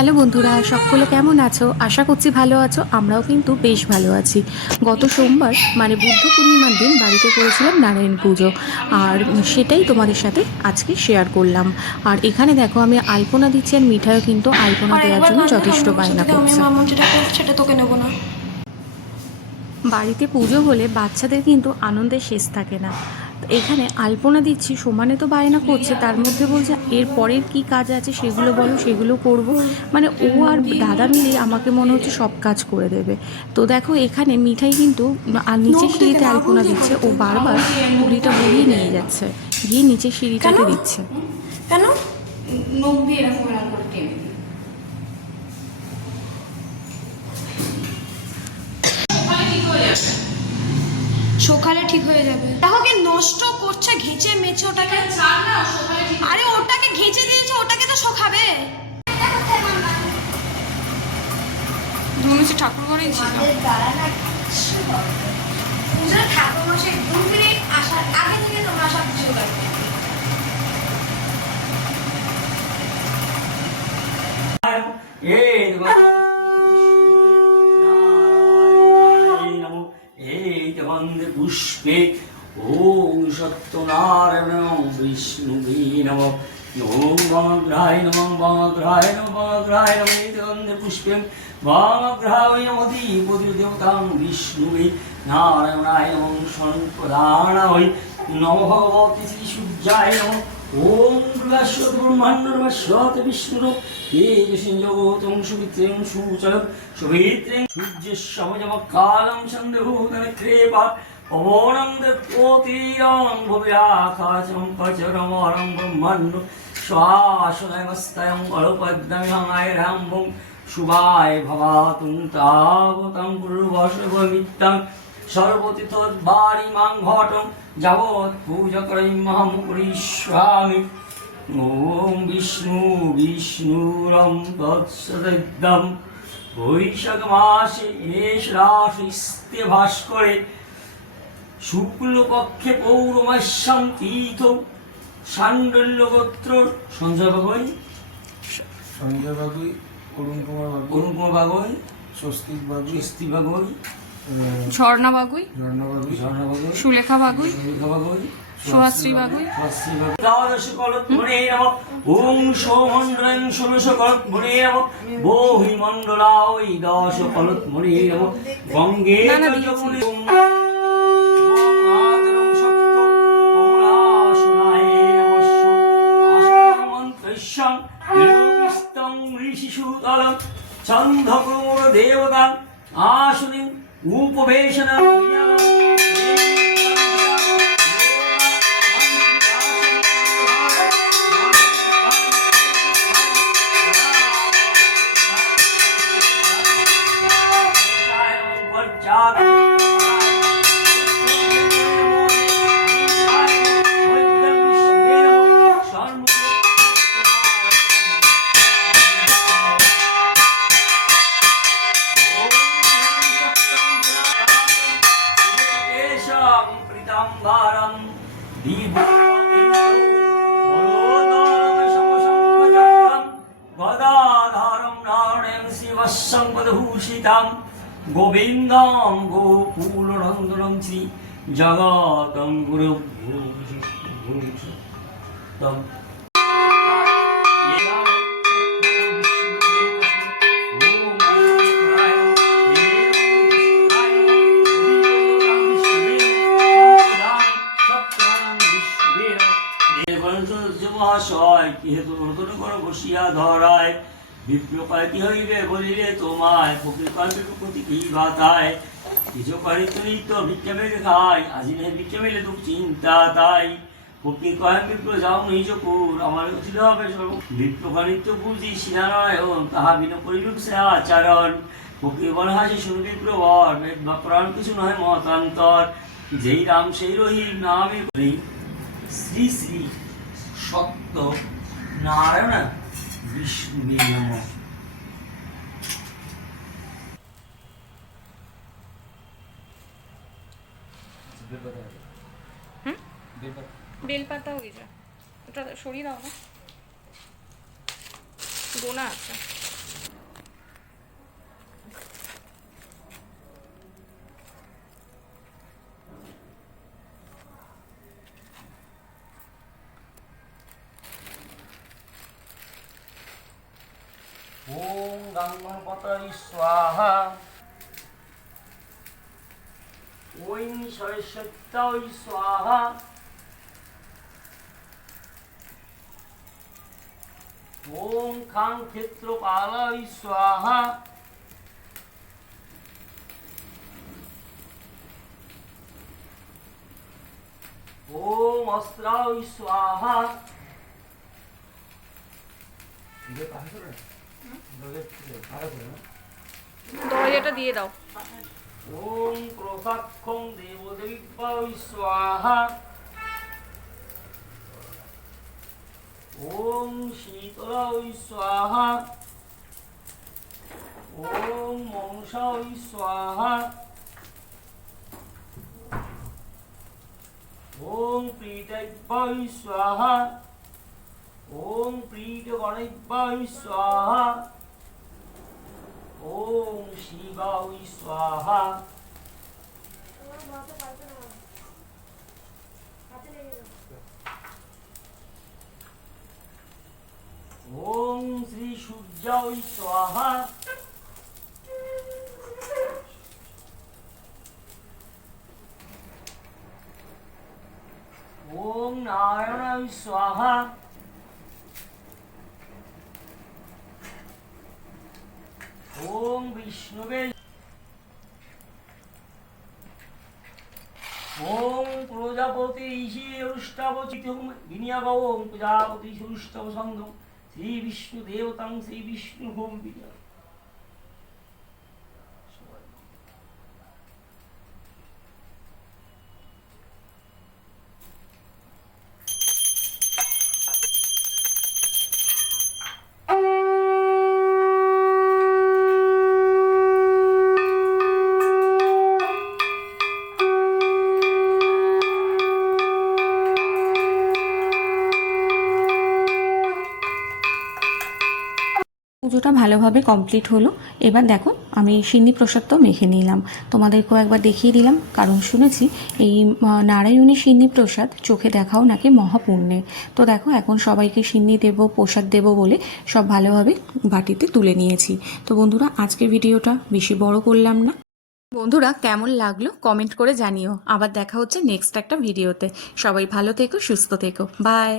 Hello বন্ধুরা, সকলে কেমন আছো? আশা করছি ভালো আছো। আমরাও কিন্তু বেশ ভালো আছি। গত সোমবার মানে বুদ্ধ পূর্ণিমার দিন বাড়িতে করেছিলাম নারায়ণ পুজো, আর সেটাই তোমাদের সাথে আজকে শেয়ার করলাম। আর এখানে দেখো আমি আলপনা দিচ্ছি, আর মিঠাইও কিন্তু আলপনা আর দেওয়ার একবার জন্য কাঁদলে যথেষ্ট আমার বায়না সাথে আমি করছে। মামন যেটা করবো সেটা তোকে নেবো না। বাড়িতে পুজো হলে বাচ্চাদের কিন্তু আনন্দের শেষ থাকে না। তো এখানে আলপনা দিচ্ছি, সমানে তো বায়না করছে, তার মধ্যে বলছে এর পরের কি কাজ আছে সেগুলো বলো, সেগুলো করব। মানে ও আর দাদা মিলেই আমাকে মনে হচ্ছে সব কাজ করে দেবে। তো দেখো এখানে মিঠাই কিন্তু আর নিচের নখ ডেকে সিঁড়িতে মা আলপনা বললি দিচ্ছে, ও করতে। বারবার তুলিটা ঘুরিয়ে নিয়ে যাচ্ছে, গিয়ে নিচের কেন সিঁড়িটাতে দিচ্ছে। কেন নখ দিয়ে এরকম এরকম করে টেনে দিই। সকালে ঠিক হয়ে যাবে। দেখো কি নষ্ট করছে, ঘেঁচে মেচে ওটাকে। আরে ওটাকে ঘেঁচে দিয়েছে, ওটাকে তো শোকাবে। ধনুচি ঠাকুর ঘরেই ছিল। পূজার ঠাকুর মশাই 2 মিনিট আসার আগে থেকে তোমরা সব কিছু করবে। পুষ্পে ওম সত্যনারায়ণ বিষ্ণুবে নম ওম বামগ্রায় নম বামগ্রায় নম বামগ্রায় নম গন্ধে পুষ্পে বামগ্রায় নম দীপতি দেবতাং বিষ্ণুবে নারায়ণায় নম সম্পদানায় নম ভগবতী শ্রী সূর্যায় নম ওম বৃহস্পতি ব্রহ্মাণ্ডর্বস্বত বিষ্ণুর তেজসিং জগতং সুমিত্রেং সুচরং সুমিত্রেং সূর্যের সমজম কালং চন্দ্রভূতন কৃপা অবরং দেবতীরং ভবে আকাশং পচরমরং ব্রহ্মাণ্ড শ্বাসনমস্তয়ং অলপদ্মমিহায় রাম্বং শুভায় ভবাতুং তাবতং পূর্বশর্বমিত্যং সর্বতীর্থদ্বারিমাং ঘটং যাবৎ পূজকরৈমহং করিষ্যামি ওম বিষ্ণু বিষ্ণুরং তৎসদিদম বৈশাখ মাসে ইমেষ রাশিস্তে ভাস করে শুক্লপক্ষে পৌরমাস্যাং তীর্থ সান্ডল্য গোত্র সঞ্জয় বাগৈ সঞ্জয় বাগুই, অরুণ কুমার বাগৈ স্বস্তিক বাগুই, স্বস্তি বাগৈ ঝর্ণা বাগুই, ঝর্ণা বাগুই, ঝর্ণা বাগৈ সুলেখা বাগুই, সুলেখা বাগৈ সোহাশ্রী বাগুই। দ্বাদশ কলত্মনে নমঃ ওম সোমণ্ডলং ষোড়শ কলত্মনে নমঃ বহি মণ্ডলায় দশ কলত্মনে নমঃ গঙ্গে না, না, যমুনে দিয়েছি। ওম আদরং সপ্ত কমলাসনায় নমস্য আশ্রমন্ত্রস্যং নিরুপিস্তং ঋষিসুতলং ছন্দক্রমর দেবতাং আসনিং উপবেশনং গোবিন্দম গোকুলনন্দনম শ্রী জগতম গুরু মহাশয় কি হেতু নতুন করে বসিয়া ধরায় বিপ্লকায় কি হইবে বলিলে তোমায় ফকির কল্পের প্রতি কি বাতায় কিছু পারিত ভিক্ষা মেলে খায় আজি নেই ভিক্ষা মেলে তো চিন্তা তাই ফকির কয়েন বিপ্ল যাও নিজ পুর আমার অতীত হবে বিপ্লকারিত বুঝি শিলানারায়ণ তাহা বিন করিল সে আচরণ ফকির বল হাসি শুন বিপ্লবর বেদ বা প্রাণ কিছু নয় মতান্তর যেই রাম সেই রহিম নামে শ্রী শ্রী সত্য নারায়ণ বিষ্ণু নমঃ। বেলপাতা ওই যা, ওটা সরিয়ে দাও না, গোনা আছে। ওম গঙ্গাপতায় স্বাহা ওম সরস্বত্যায় স্বাহা ওম খাং ক্ষেত্রপালায় স্বাহা ওম অস্ত্রায় স্বাহা দরজাটা দিয়ে দাও। ওম ক্রোধাক্ষং দেবদেবিভ্যায় স্বাহা ওম শীতলায় স্বাহা ওম মংসায় স্বাহা ওম প্রীতভ্যায় স্বাহা ওম প্রীতগণেভ্যায় স্বাহা ওম শিবায় স্বাহা ওম শ্রী সূর্যায় স্বাহা ওম নারায়ণায় স্বাহা ওম বিষ্ণুবে ওম প্রজাপতি ঋষি অষ্টাবচিতম বিনিয়োগ ওম প্রজাপতি সুষ্টব সঙ্গম শ্রী বিষ্ণু দেবতাং শ্রী বিষ্ণু হোম বিনিয়োগ পুজোটা ভালোভাবে কমপ্লিট হলো। এবার দেখো আমি সিন্নি প্রসাদ তো মেখে নিলাম, তোমাদেরকেও একবার দেখিয়ে দিলাম, কারণ শুনেছি এই নারায়ণী সিন্নি প্রসাদ চোখে দেখাও নাকি মহাপুণ্যের। তো দেখো এখন সবাইকে সিন্নি দেবো, প্রসাদ দেবো বলে সব ভালোভাবে বাটিতে তুলে নিয়েছি। তো বন্ধুরা আজকের ভিডিওটা বেশি বড় করলাম না। বন্ধুরা কেমন লাগলো কমেন্ট করে জানিও। আবার দেখা হচ্ছে নেক্সট একটা ভিডিওতে। সবাই ভালো থেকো, সুস্থ থেকো, বাই।